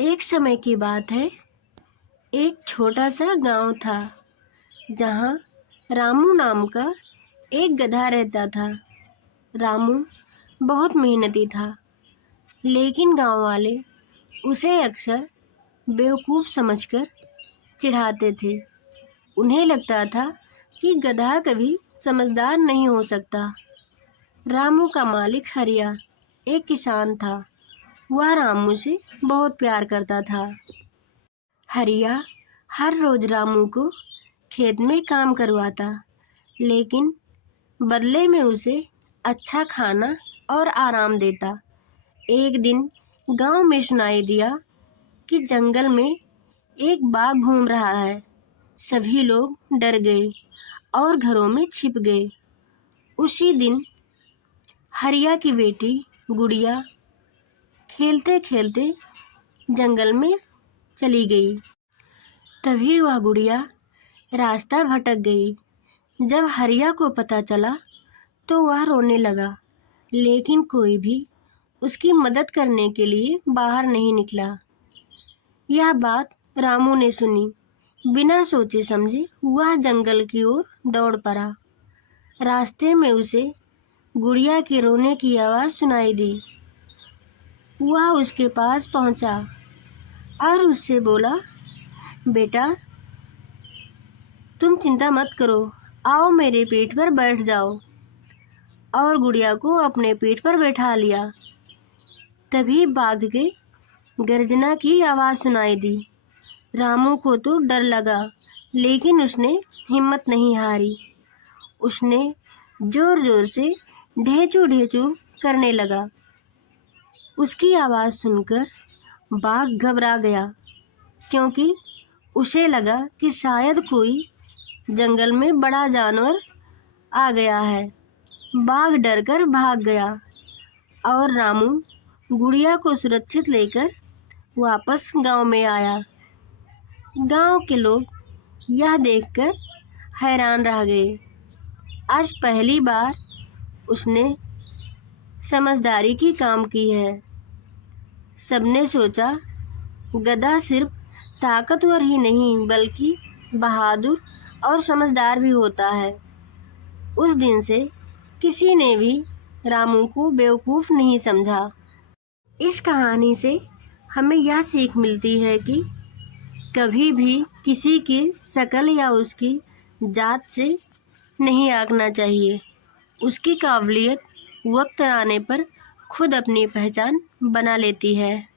एक समय की बात है। एक छोटा सा गांव था जहां रामू नाम का एक गधा रहता था। रामू बहुत मेहनती था, लेकिन गांव वाले उसे अक्सर बेवकूफ़ समझकर चिढ़ाते थे। उन्हें लगता था कि गधा कभी समझदार नहीं हो सकता। रामू का मालिक हरिया एक किसान था। वह रामू से बहुत प्यार करता था। हरिया हर रोज रामू को खेत में काम करवाता, लेकिन बदले में उसे अच्छा खाना और आराम देता। एक दिन गांव में सुनाई दिया कि जंगल में एक बाघ घूम रहा है। सभी लोग डर गए और घरों में छिप गए। उसी दिन हरिया की बेटी गुड़िया खेलते खेलते जंगल में चली गई। तभी वह गुड़िया रास्ता भटक गई। जब हरिया को पता चला तो वह रोने लगा, लेकिन कोई भी उसकी मदद करने के लिए बाहर नहीं निकला। यह बात रामू ने सुनी। बिना सोचे समझे वह जंगल की ओर दौड़ पड़ा। रास्ते में उसे गुड़िया के रोने की आवाज़ सुनाई दी। वह उसके पास पहुंचा और उससे बोला, बेटा, तुम चिंता मत करो, आओ मेरे पीठ पर बैठ जाओ। और गुड़िया को अपने पीठ पर बैठा लिया। तभी बाघ के गर्जना की आवाज़ सुनाई दी। रामू को तो डर लगा, लेकिन उसने हिम्मत नहीं हारी। उसने जोर जोर से ढेंचू ढेंचू करने लगा। उसकी आवाज़ सुनकर बाघ घबरा गया, क्योंकि उसे लगा कि शायद कोई जंगल में बड़ा जानवर आ गया है। बाघ डरकर भाग गया और रामू गुड़िया को सुरक्षित लेकर वापस गांव में आया। गांव के लोग यह देखकर हैरान रह गए। आज पहली बार उसने समझदारी की काम की है। सबने सोचा गधा सिर्फ ताकतवर ही नहीं बल्कि बहादुर और समझदार भी होता है। उस दिन से किसी ने भी रामू को बेवकूफ़ नहीं समझा। इस कहानी से हमें यह सीख मिलती है कि कभी भी किसी की शक्ल या उसकी जात से नहीं आंकना चाहिए। उसकी काबिलियत वक्त आने पर खुद अपनी पहचान बना लेती है।